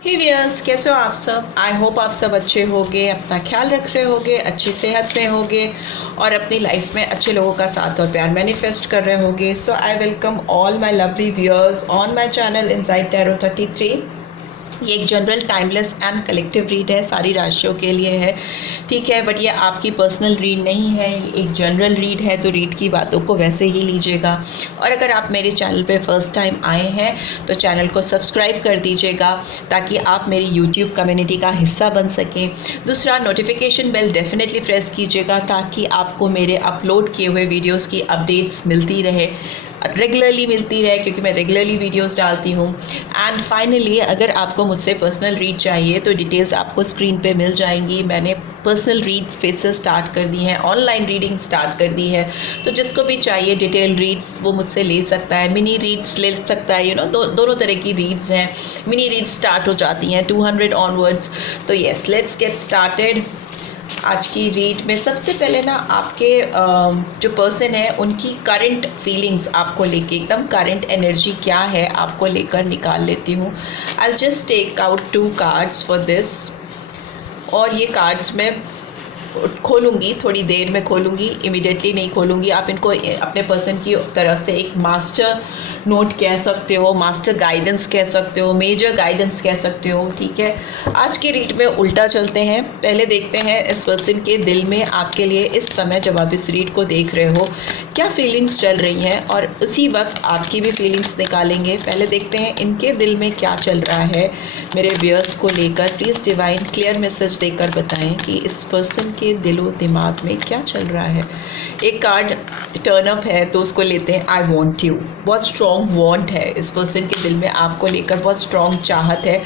हे viewers, कैसे हो आप सब। आई होप आप सब अच्छे होगे, अपना ख्याल रख रहे होगे, अच्छी सेहत में होगे और अपनी लाइफ में अच्छे लोगों का साथ और प्यार मैनिफेस्ट कर रहे होगे। So I welcome all my lovely viewers on my channel inside tarot 33। ये एक general timeless and collective read है, सारी राशियों के लिए है, ठीक है। बट ये आपकी पर्सनल रीड नहीं है, ये एक जनरल रीड है, तो रीड की बातों को वैसे ही लीजिएगा। और अगर आप मेरे चैनल पे फर्स्ट टाइम आए हैं तो चैनल को सब्सक्राइब कर दीजिएगा ताकि आप मेरी यूट्यूब कम्युनिटी का हिस्सा बन सकें। दूसरा, नोटिफिकेशन बेल डेफिनेटली प्रेस कीजिएगा ताकि आपको मेरे अपलोड किए हुए वीडियोज़ की अपडेट्स मिलती रहे, रेगुलरली मिलती रहे, क्योंकि मैं रेगुलरली वीडियोस डालती हूँ। एंड फाइनली, अगर आपको मुझसे पर्सनल रीड चाहिए तो डिटेल्स आपको स्क्रीन पे मिल जाएंगी। मैंने पर्सनल रीड्स फिर से स्टार्ट कर दी हैं, ऑनलाइन रीडिंग स्टार्ट कर दी है, तो जिसको भी चाहिए डिटेल रीड्स वो मुझसे ले सकता है, मिनी रीड्स ले सकता है। दोनों तरह की रीड्स हैं। मिनी रीड्स स्टार्ट हो जाती हैं 200 ऑनवर्ड्स। तो येस, लेट्स गेट स्टार्टेड। आज की रीड में सबसे पहले ना आपके जो पर्सन है उनकी करंट फीलिंग्स आपको लेके, एकदम करंट एनर्जी क्या है आपको लेकर निकाल लेती हूँ। I just take out 2 cards for this. और ये कार्ड्स मैं खोलूँगी, थोड़ी देर में खोलूँगी, इमीडिएटली नहीं खोलूँगी। आप इनको अपने पर्सन की तरफ से एक मास्टर नोट कह सकते हो, मास्टर गाइडेंस कह सकते हो, मेजर गाइडेंस कह सकते हो, ठीक है। आज की रीड में उल्टा चलते हैं। पहले देखते हैं इस पर्सन के दिल में आपके लिए इस समय, जब आप इस रीड को देख रहे हो, क्या फीलिंग्स चल रही हैं, और उसी वक्त आपकी भी फीलिंग्स निकालेंगे। पहले देखते हैं इनके दिल में क्या चल रहा है मेरे व्यूअर्स को लेकर। प्लीज़ डिवाइन क्लियर मैसेज देकर बताएं कि इस पर्सन के दिलो दिमाग में क्या चल रहा है। एक कार्ड टर्न अप है तो उसको लेते हैं आई वॉन्ट यू। बहुत स्ट्रॉन्ग वॉन्ट है इस पर्सन के दिल में आपको लेकर, बहुत स्ट्रॉन्ग चाहत है।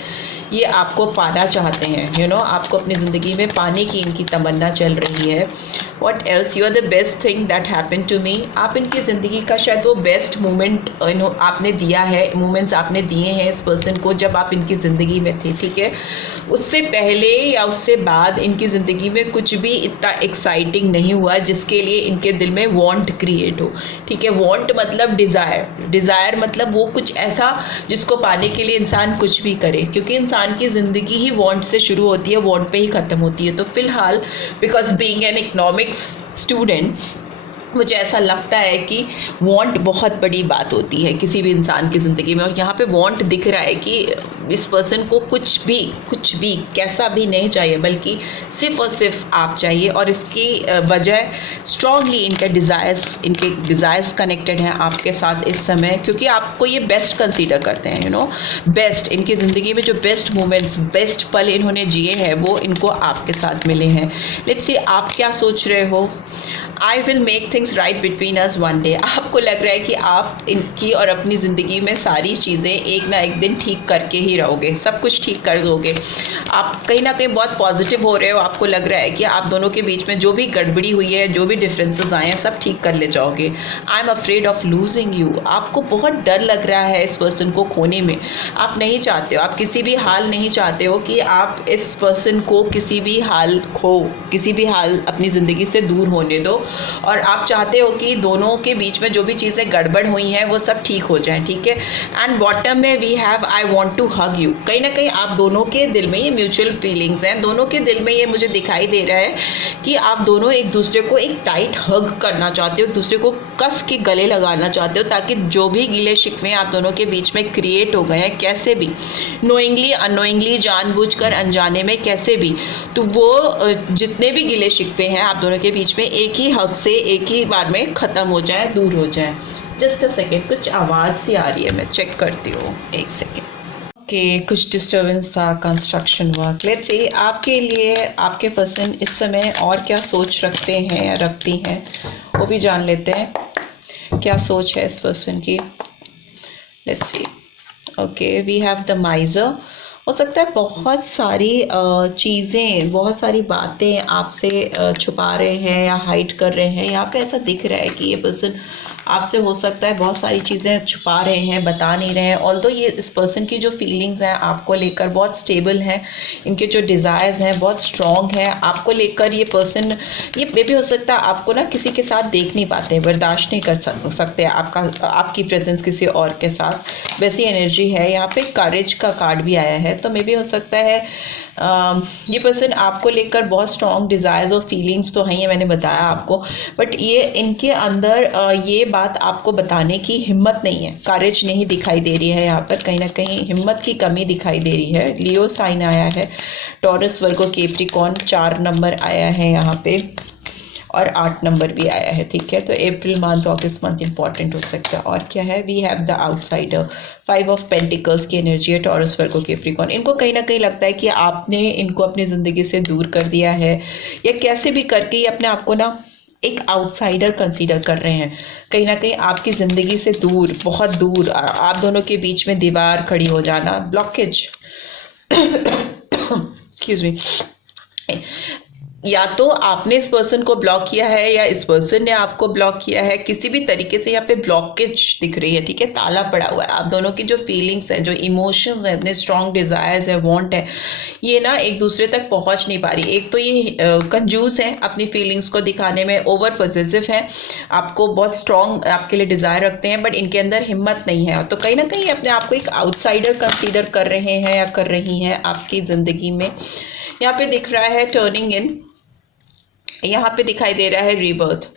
ये आपको पाना चाहते हैं, आपको अपनी ज़िंदगी में पाने की इनकी तमन्ना चल रही है। What else, you are the best thing that happen to me. आप इनकी ज़िंदगी का शायद वो बेस्ट मोमेंट आपने दिया है, मोमेंट्स आपने दिए हैं इस पर्सन को जब आप इनकी ज़िंदगी में थे, ठीक है। उससे पहले या उससे बाद इनकी ज़िंदगी में कुछ भी इतना एक्साइटिंग नहीं हुआ जिसके लिए इनके दिल में वांट क्रिएट हो, ठीक है। वांट मतलब डिज़ायर, डिज़ायर मतलब वो कुछ ऐसा जिसको पाने के लिए इंसान कुछ भी करे, क्योंकि इंसान की ज़िंदगी ही वांट से शुरू होती है, वांट पे ही ख़त्म होती है। तो फिलहाल, because being an economics student, मुझे ऐसा लगता है कि वांट बहुत बड़ी बात होती है किसी भी इंसान की ज़िंदगी में। और यहाँ पे वांट दिख रहा है कि इस पर्सन को कुछ भी कैसा भी नहीं चाहिए, बल्कि सिर्फ और सिर्फ आप चाहिए। और इसकी वजह स्ट्रांगली इनके डिज़ायर्स कनेक्टेड हैं आपके साथ इस समय, क्योंकि आपको ये बेस्ट कंसीडर करते हैं। बेस्ट, इनकी ज़िंदगी में जो बेस्ट मोमेंट्स, बेस्ट पल इन्होंने जिए हैं वो इनको आपके साथ मिले हैं। लेट्स सी आप क्या सोच रहे हो। I will make things right between us one day. आपको लग रहा है कि आप इनकी और अपनी ज़िंदगी में सारी चीज़ें एक ना एक दिन ठीक करके ही रहोगे, सब कुछ ठीक कर दोगे। आप कहीं ना कहीं बहुत पॉजिटिव हो रहे हो, आपको लग रहा है कि आप दोनों के बीच में जो भी गड़बड़ी हुई है, जो भी डिफरेंसेस आए हैं, सब ठीक कर ले जाओगे। I am afraid of losing you. आपको बहुत डर लग रहा है इस पर्सन को खोने में। आप नहीं चाहते हो, आप किसी भी हाल नहीं चाहते हो कि आप इस पर्सन को किसी भी हाल किसी भी हाल अपनी ज़िंदगी से दूर होने दो। और आप चाहते हो कि दोनों के बीच में जो भी चीज़ें गड़बड़ हुई हैं वो सब ठीक हो जाएं, ठीक है। एंड बॉटम में we have I want to hug you. कहीं ना कहीं आप दोनों के दिल में ये म्यूचुअल फीलिंग्स हैं, दोनों के दिल में ये मुझे दिखाई दे रहा है कि आप दोनों एक दूसरे को एक टाइट हग करना चाहते हो, एक दूसरे को कस के गले लगाना चाहते हो, ताकि जो भी गिले शिकवे आप दोनों के बीच में क्रिएट हो गए हैं, कैसे भी, नोइंगली अनोइंगली, जानबूझकर अनजाने में, कैसे भी, तो वो जितने भी गिले शिकवे हैं आप दोनों के बीच में एक ही हग से एक ही बार में ख़त्म हो जाए, दूर हो जाए। जस्ट अ सेकेंड, कुछ आवाज़ सी आ रही है, मैं चेक करती हूँ, एक सेकेंड। ओके, कुछ डिस्टर्बेंस था, कंस्ट्रक्शन वर्क। लेट्स सी आपके लिए आपके पर्सन इस समय और क्या सोच रखते हैं या रखती हैं, वो भी जान लेते हैं क्या सोच है इस पर्सन की। Let's see. Okay, we have the miser. हो सकता है बहुत सारी चीज़ें, बहुत सारी बातें आपसे छुपा रहे हैं या हाइड कर रहे हैं। यहाँ पे ऐसा दिख रहा है कि ये पर्सन आपसे हो सकता है बहुत सारी चीज़ें छुपा रहे हैं, बता नहीं रहे हैं। ऑल्दो ये इस पर्सन की जो फीलिंग्स हैं आपको लेकर बहुत स्टेबल हैं, इनके जो डिज़ायर्स हैं बहुत स्ट्रॉन्ग हैं आपको लेकर। ये पर्सन, ये मे भी हो सकता है आपको ना किसी के साथ देख नहीं पाते, बर्दाश्त नहीं कर सकते आपकी प्रेजेंस किसी और के साथ, वैसी एनर्जी है। यहाँ पे करेज का कार्ड भी आया है, है, तो मे भी हो सकता है ये पर्सन आपको लेकर बहुत स्ट्रॉन्ग डिज़ायर्स और फीलिंग्स तो हैं, ये मैंने बताया आपको, बट ये इनके अंदर ये बात आपको बताने की हिम्मत नहीं है, करेज नहीं दिखाई दे रही है। यहाँ पर कहीं ना कहीं हिम्मत की कमी दिखाई दे रही है। लियो साइन आया है, टॉरस, वर्गो, कैप्रिकॉर्न, 4 नंबर आया है यहाँ पे और 8 नंबर भी आया है, ठीक है। तो अप्रैल मंथ, अगस्त मंथ इंपॉर्टेंट हो सकता है। और क्या है, we have the outsider, 5 of pentacles की एनर्जी है, टॉरस, वर्गो, कैप्रिकॉर्न। इनको कहीं ना कहीं लगता है कि आपने इनको अपनी ज़िंदगी से दूर कर दिया है, या कैसे भी करके ये अपने आप को ना एक आउटसाइडर कंसीडर कर रहे हैं, कहीं ना कहीं आपकी ज़िंदगी से दूर, बहुत दूर, आप दोनों के बीच में दीवार खड़ी हो जाना, ब्लॉकेज एक्सक्यूज मी। या तो आपने इस पर्सन को ब्लॉक किया है या इस पर्सन ने आपको ब्लॉक किया है, किसी भी तरीके से यहाँ पे ब्लॉकेज दिख रही है, ठीक है। ताला पड़ा हुआ है। आप दोनों की जो फीलिंग्स है, जो इमोशंस है, इतने स्ट्रॉन्ग डिजायर्स है, वांट है, ये ना एक दूसरे तक पहुंच नहीं पा रही। एक तो ये कंजूस है अपनी फीलिंग्स को दिखाने में, ओवर पॉजिटिव है, आपको बहुत स्ट्रॉन्ग आपके लिए डिजायर रखते हैं, बट इनके अंदर हिम्मत नहीं है। तो कहीं ना कहीं अपने आप को एक आउटसाइडर कंसीडर कर रहे हैं या कर रही हैं आपकी जिंदगी में। यहाँ पे दिख रहा है टर्निंग इन, यहाँ पे दिखाई दे रहा है रीबर्थ,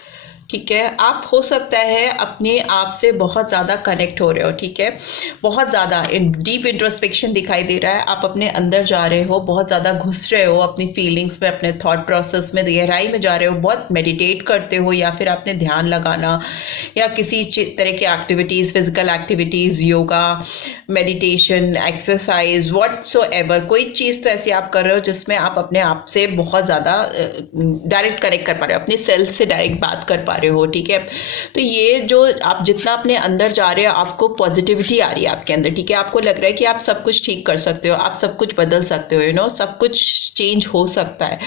ठीक है। आप हो सकता है अपने आप से बहुत ज़्यादा कनेक्ट हो रहे हो, ठीक है, बहुत ज़्यादा डीप इंट्रोस्पेक्शन दिखाई दे रहा है। आप अपने अंदर जा रहे हो, बहुत ज़्यादा घुस रहे हो अपनी फीलिंग्स में, अपने थॉट प्रोसेस में गहराई में जा रहे हो, बहुत मेडिटेट करते हो, या फिर आपने ध्यान लगाना या किसी तरह की activities, physical activities, yoga, meditation, exercise, whatsoever, कोई चीज़ तो ऐसी आप कर रहे हो जिसमें आप अपने आप से बहुत ज़्यादा डायरेक्ट कनेक्ट कर पा रहे हो, अपने सेल्फ से डायरेक्ट बात कर पा रहे हो, ठीक है। तो ये जो आप जितना अपने अंदर जा रहे हो, आपको पॉजिटिविटी आ रही है आपके अंदर, ठीक है। आपको लग रहा है कि आप सब कुछ ठीक कर सकते हो, आप सब कुछ बदल सकते हो, यू नो, सब कुछ चेंज हो सकता है।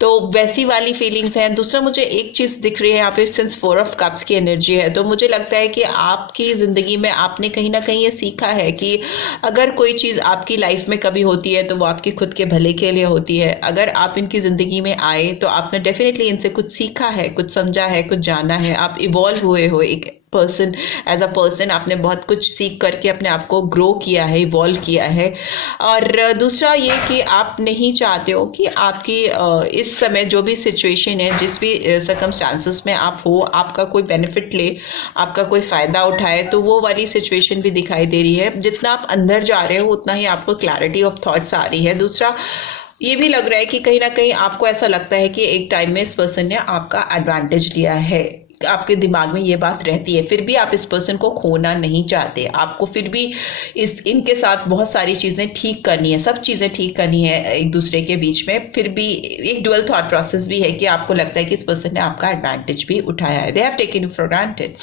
तो वैसी वाली फीलिंग्स हैं। दूसरा मुझे एक चीज़ दिख रही है यहाँ पे, सिंस 4 ऑफ कप्स की एनर्जी है, तो मुझे लगता है कि आपकी ज़िंदगी में आपने कहीं ना कहीं ये सीखा है कि अगर कोई चीज़ आपकी लाइफ में कभी होती है तो वो आपकी खुद के भले के लिए होती है। अगर आप इनकी ज़िंदगी में आए तो आपने डेफिनेटली इनसे कुछ सीखा है, कुछ समझा है, कुछ जाना है, आप इवॉल्व हुए हो एक पर्सन, एज अ पर्सन आपने बहुत कुछ सीख करके अपने आप को ग्रो किया है, इवॉल्व किया है। और दूसरा ये कि आप नहीं चाहते हो कि आपकी इस समय जो भी सिचुएशन है, जिस भी सर्कमस्टांसेस में आप हो, आपका कोई बेनिफिट ले, आपका कोई फ़ायदा उठाए, तो वो वाली सिचुएशन भी दिखाई दे रही है। जितना आप अंदर जा रहे हो उतना ही आपको क्लैरिटी ऑफ थॉट्स आ रही है। दूसरा ये भी लग रहा है कि कहीं ना कहीं आपको ऐसा लगता है कि एक टाइम में इस पर्सन ने आपका एडवांटेज लिया है, आपके दिमाग में ये बात रहती है, फिर भी आप इस पर्सन को खोना नहीं चाहते। आपको फिर भी इनके साथ बहुत सारी चीज़ें ठीक करनी है, सब चीज़ें ठीक करनी है एक दूसरे के बीच में। फिर भी एक डुअल थॉट प्रोसेस भी है कि आपको लगता है कि इस पर्सन ने आपका एडवांटेज भी उठाया है, they have taken you for granted.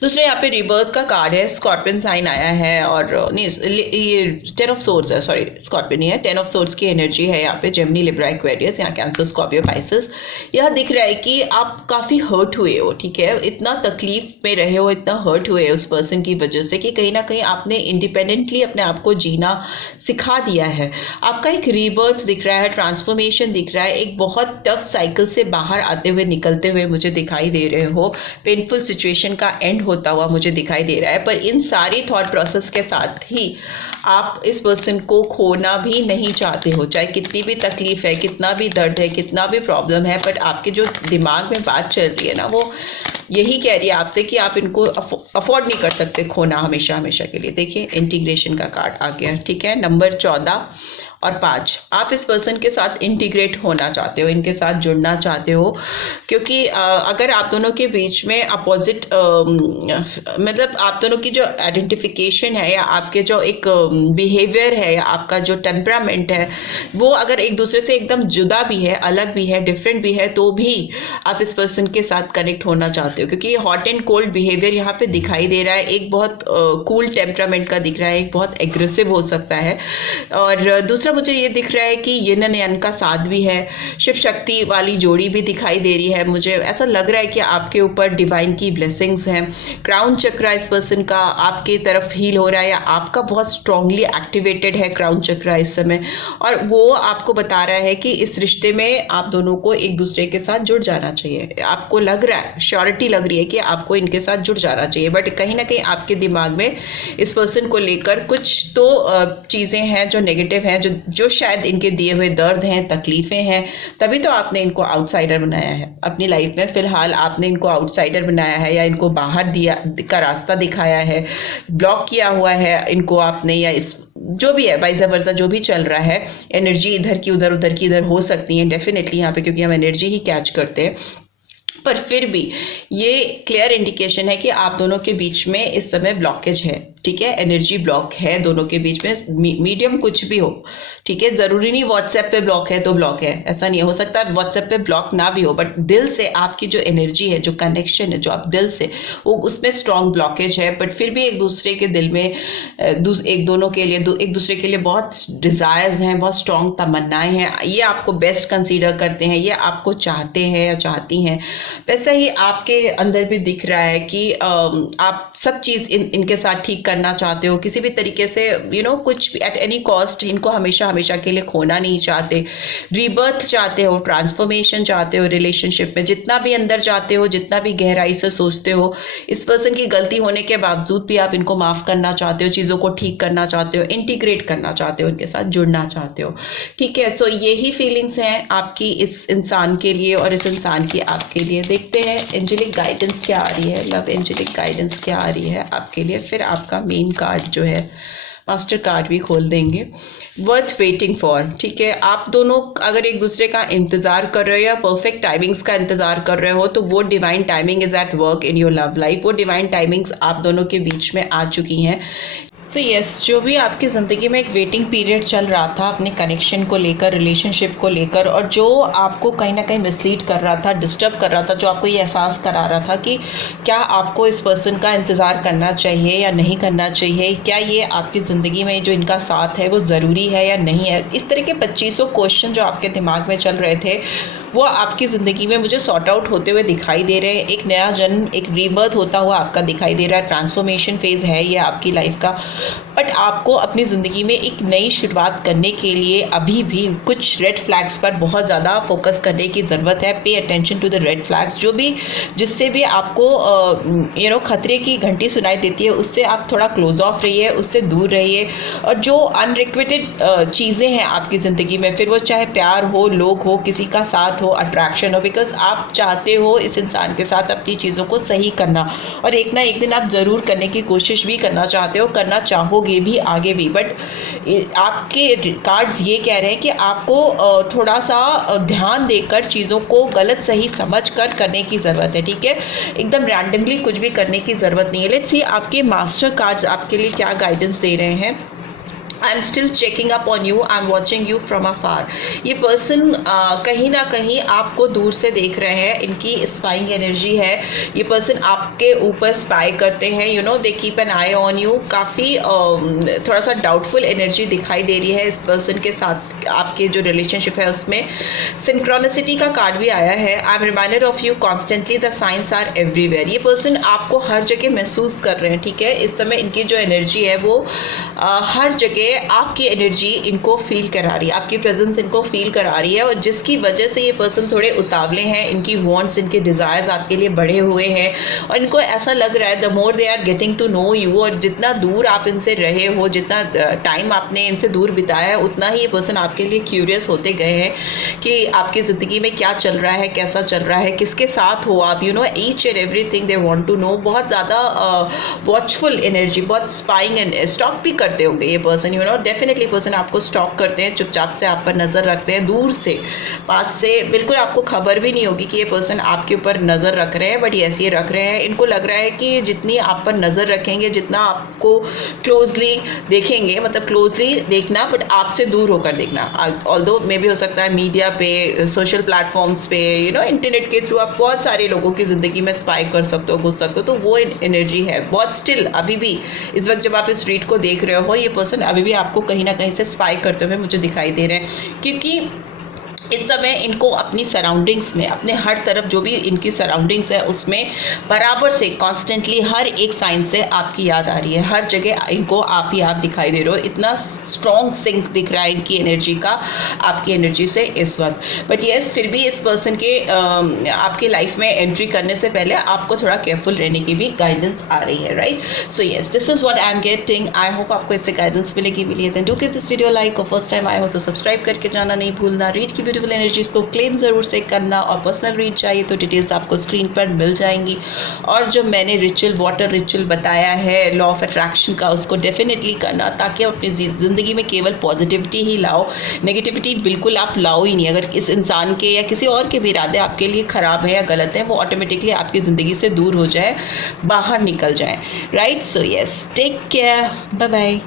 दूसरे यहाँ पे रिबर्थ का कार्ड है, स्कॉर्पियन साइन आया है, और नहीं ये 10 ऑफ सोर्ड्स है, सॉरी स्कॉर्पियन ही है, 10 ऑफ सोर्ड्स की एनर्जी है यहाँ पे, जेमिनी, लिब्रा, एक्वेरियस, यहाँ कैंसर, स्कॉर्पियो, पाइसेस। यह दिख रहा है कि आप काफ़ी हर्ट हुए हो, ठीक है, इतना तकलीफ में रहे हो, इतना हर्ट हुए हो उस पर्सन की वजह से कि कहीं ना कहीं आपने इंडिपेंडेंटली अपने आप को जीना सिखा दिया है। आपका एक रीबर्थ दिख रहा है, ट्रांसफॉर्मेशन दिख रहा है, एक बहुत टफ साइकिल से बाहर आते हुए, निकलते हुए मुझे दिखाई दे रहे हो, पेनफुल सिचुएशन का एंड होता हुआ मुझे दिखाई दे रहा है। पर इन सारी थॉट प्रोसेस के साथ ही आप इस पर्सन को खोना भी नहीं चाहते हो, चाहे कितनी भी तकलीफ है, कितना भी दर्द है, कितना भी प्रॉब्लम है, बट आपके जो दिमाग में बात चल रही है ना, वो यही कह रही है आपसे कि आप इनको अफोर्ड नहीं कर सकते खोना हमेशा हमेशा के लिए। देखिए इंटीग्रेशन का कार्ड आ गया, ठीक है, नंबर 14 और 5। आप इस पर्सन के साथ इंटीग्रेट होना चाहते हो, इनके साथ जुड़ना चाहते हो, क्योंकि अगर आप दोनों के बीच में अपोजिट मतलब आप दोनों की जो आइडेंटिफिकेशन है, या आपके जो एक बिहेवियर है, या आपका जो टेम्परामेंट है, वो अगर एक दूसरे से एकदम जुदा भी है, अलग भी है, डिफरेंट भी है, तो भी आप इस पर्सन के साथ कनेक्ट होना चाहते हो, क्योंकि हॉट एंड कोल्ड बिहेवियर यहाँ पे दिखाई दे रहा है। एक बहुत कूल टेम्परामेंट का दिख रहा है, एक बहुत एग्रेसिव हो सकता है। और दूसरा दूसरा मुझे ये दिख रहा है कि यिन एंड yang का साथ भी है, शिव शक्ति वाली जोड़ी भी दिखाई दे रही है। मुझे ऐसा लग रहा है कि आपके ऊपर डिवाइन की ब्लेसिंग्स हैं। क्राउन चक्रा इस पर्सन का आपके तरफ हील हो रहा है, या आपका बहुत स्ट्रांगली एक्टिवेटेड है क्राउन चक्रा इस समय, और वो आपको बता रहा है कि इस रिश्ते में आप दोनों को एक दूसरे के साथ जुड़ जाना चाहिए। आपको लग रहा है, श्योरिटी लग रही है कि आपको इनके साथ जुड़ जाना चाहिए, बट कहीं ना कहीं आपके दिमाग में इस पर्सन को लेकर कुछ तो चीज़ें हैं जो नेगेटिव हैं, जो शायद इनके दिए हुए दर्द हैं, तकलीफें हैं, तभी तो आपने इनको आउटसाइडर बनाया है अपनी लाइफ में। फिलहाल आपने इनको आउटसाइडर बनाया है, या इनको बाहर दिया का रास्ता दिखाया है, ब्लॉक किया हुआ है इनको आपने, या इस जो भी है वाइज़ वर्सा जो भी चल रहा है, एनर्जी इधर की उधर, उधर की इधर हो सकती है डेफिनेटली यहाँ पे, क्योंकि हम एनर्जी ही कैच करते हैं। पर फिर भी ये क्लियर इंडिकेशन है कि आप दोनों के बीच में इस समय ब्लॉकेज है, ठीक है, एनर्जी ब्लॉक है दोनों के बीच में। मीडियम कुछ भी हो, ठीक है, जरूरी नहीं व्हाट्सएप पे ब्लॉक है तो ब्लॉक है, ऐसा नहीं हो सकता। व्हाट्सएप पे ब्लॉक ना भी हो, बट दिल से आपकी जो एनर्जी है, जो कनेक्शन है, जो आप दिल से, वो उसमें स्ट्रॉन्ग ब्लॉकेज है। बट फिर भी एक दूसरे के दिल में एक दूसरे के लिए बहुत डिजायर्स हैं, बहुत स्ट्रॉन्ग तमन्नाएं हैं, ये आपको बेस्ट कंसीडर करते हैं, ये आपको चाहते हैं या चाहती हैं। वैसे ही आपके अंदर भी दिख रहा है कि आप सब चीज़ इनके साथ ठीक करना चाहते हो किसी भी तरीके से, कुछ एट एनी कॉस्ट इनको हमेशा हमेशा के लिए खोना नहीं चाहते। रीबर्थ चाहते हो, ट्रांसफॉर्मेशन चाहते हो रिलेशनशिप में, जितना भी अंदर जाते हो, जितना भी गहराई से सोचते हो, इस पर्सन की गलती होने के बावजूद भी आप इनको माफ करना चाहते हो, चीज़ों को ठीक करना चाहते हो, इंटीग्रेट करना चाहते हो, इनके साथ जुड़ना चाहते हो, ठीक है। सो यही फीलिंग्स हैं आपकी इस इंसान के लिए और इस इंसान की आपके लिए। देखते हैं एंजेलिक गाइडेंस क्या आ रही है, लव एंजेलिक गाइडेंस क्या आ रही है आपके लिए। फिर आपका मेन कार्ड जो है मास्टर कार्ड भी खोल देंगे। वर्थ वेटिंग फॉर, ठीक है, आप दोनों अगर एक दूसरे का इंतजार कर रहे हो या परफेक्ट टाइमिंग्स का इंतजार कर रहे हो, तो वो divine timing is at work in your love life. वो डिवाइन टाइमिंग्स आप दोनों के बीच में आ चुकी हैं। सो यस, जो भी आपकी ज़िंदगी में एक वेटिंग पीरियड चल रहा था अपने कनेक्शन को लेकर, रिलेशनशिप को लेकर, और जो आपको कहीं ना कहीं मिसलीड कर रहा था, डिस्टर्ब कर रहा था, जो आपको ये एहसास करा रहा था कि क्या आपको इस पर्सन का इंतज़ार करना चाहिए या नहीं करना चाहिए, क्या ये आपकी ज़िंदगी में जो इनका साथ है वो ज़रूरी है या नहीं है, इस तरह के 2500 क्वेश्चन जो आपके दिमाग में चल रहे थे, वो आपकी ज़िंदगी में मुझे सॉर्ट आउट होते हुए दिखाई दे रहे हैं। एक नया जन्म, एक रीबर्थ होता हुआ आपका दिखाई दे रहा है। ट्रांसफॉर्मेशन फेज़ है ये आपकी लाइफ का। बट आपको अपनी ज़िंदगी में एक नई शुरुआत करने के लिए अभी भी कुछ रेड फ्लैग्स पर बहुत ज़्यादा फोकस करने की ज़रूरत है। Pay attention to the red flags, जो भी जिससे भी आपको खतरे की घंटी सुनाई देती है, उससे आप थोड़ा क्लोज ऑफ रहिए, उससे दूर रहिए। और जो अनरिक्वेटेड चीज़ें हैं आपकी ज़िंदगी में, फिर वो चाहे प्यार हो, लोग हो, किसी का साथ हो, अट्रैक्शन हो, बिकॉज आप चाहते हो इस इंसान के साथ अपनी चीज़ों को सही करना, और एक ना एक दिन आप ज़रूर करने की कोशिश भी करना चाहते हो, करना चाहोगे भी आगे भी। बट आपके कार्ड्स ये कह रहे हैं कि आपको थोड़ा सा ध्यान देकर चीज़ों को गलत सही समझ कर करने की ज़रूरत है, ठीक है। एकदम रैंडमली कुछ भी करने की ज़रूरत नहीं है। लेट्स सी आपके मास्टर कार्ड्स आपके लिए क्या गाइडेंस दे रहे हैं। I am still checking up on you, I am watching you from afar. ये पर्सन कहीं ना कहीं आपको दूर से देख रहे हैं, इनकी स्पाइंग एनर्जी है। ये पर्सन आपके ऊपर स्पाई करते हैं, they keep an I on you. काफ़ी थोड़ा सा डाउटफुल एनर्जी दिखाई दे रही है इस पर्सन के साथ। आपके जो रिलेशनशिप है उसमें सिंक्रोनिसिटी का कार्ड भी आया है। I am reminded of you constantly, the signs are everywhere. ये पर्सन आपको हर जगह महसूस कर रहे हैं, ठीक है। इस समय इनकी जो एनर्जी है वो हर जगह आपकी एनर्जी इनको फील करा रही है, आपकी प्रेजेंस इनको फील करा रही है, और जिसकी वजह से ये पर्सन थोड़े उतावले हैं। इनकी वांट्स, इनके डिजायर्स आपके लिए बढ़े हुए हैं, और इनको ऐसा लग रहा है the more they are getting to know you, और जितना दूर आप इनसे रहे हो, जितना टाइम आपने इनसे दूर बिताया है, उतना ही ये पर्सन आपके लिए क्यूरियस होते गए हैं कि आपकी ज़िंदगी में क्या चल रहा है, कैसा चल रहा है, किसके साथ हो आप, each and everything they want to know. बहुत ज़्यादा वॉचफुल एनर्जी, बहुत स्पाइंग एंड स्टॉक भी करते होंगे ये पर्सन, डेफिनेटली पर्सन आपको स्टॉक करते हैं, चुपचाप से आप पर नज़र रखते हैं, दूर से, पास से, बिल्कुल आपको खबर भी नहीं होगी कि ये पर्सन आपके ऊपर नज़र रख रहे हैं, बट ये रख रहे हैं। इनको लग रहा है कि जितनी आप पर नज़र रखेंगे, जितना आपको क्लोजली देखेंगे, मतलब क्लोजली देखना बट आपसे दूर होकर देखना, ऑल्दो मे भी हो सकता है मीडिया पे, सोशल प्लेटफॉर्म्स पे, इंटरनेट के थ्रू आप बहुत सारे लोगों की ज़िंदगी में स्पाई कर सकते हो, घुस सकते हो, तो वो एनर्जी है बहुत स्टिल। अभी भी इस वक्त जब आप इस रीड को देख रहे हो, ये पर्सन अभी भी भी आपको कहीं ना कहीं से स्पाई करते हुए मुझे दिखाई दे रहे हैं, क्योंकि इस समय इनको अपनी सराउंडिंग्स में, अपने हर तरफ जो भी इनकी सराउंडिंग्स है उसमें बराबर से कॉन्स्टेंटली हर एक साइन से आपकी याद आ रही है। हर जगह इनको आप ही आप दिखाई दे रहे हो। इतना स्ट्रॉन्ग सिंक दिख रहा है इनकी एनर्जी का आपकी एनर्जी से इस वक्त। बट येस, फिर भी इस पर्सन के आपके लाइफ में एंट्री करने से पहले आपको थोड़ा केयरफुल रहने की भी गाइडेंस आ रही है, right? So yes, this is what I am getting. I hope आपको इससे गाइडेंस मिलेगी। Then do give this video like, और फर्स्ट टाइम आए हो तो सब्सक्राइब करके जाना नहीं भूलना। रीड की ब्यूटीफुल एनर्जीज को क्लेम जरूर से करना, और पर्सनल रीड चाहिए तो डिटेल्स आपको स्क्रीन पर मिल जाएंगी। और जो मैंने रिचुअल, वाटर रिचुअल बताया है लॉ ऑफ अट्रैक्शन का, उसको डेफिनेटली करना, ताकि आप अपनी ज़िंदगी में केवल पॉजिटिविटी ही लाओ। नेगेटिविटी बिल्कुल आप लाओ ही नहीं। अगर इस इंसान के या किसी और के भी इरादे आपके लिए ख़राब है या गलत है, वो ऑटोमेटिकली आपकी ज़िंदगी से दूर हो जाए, बाहर निकल जाए, right? So yes, take care, bye bye.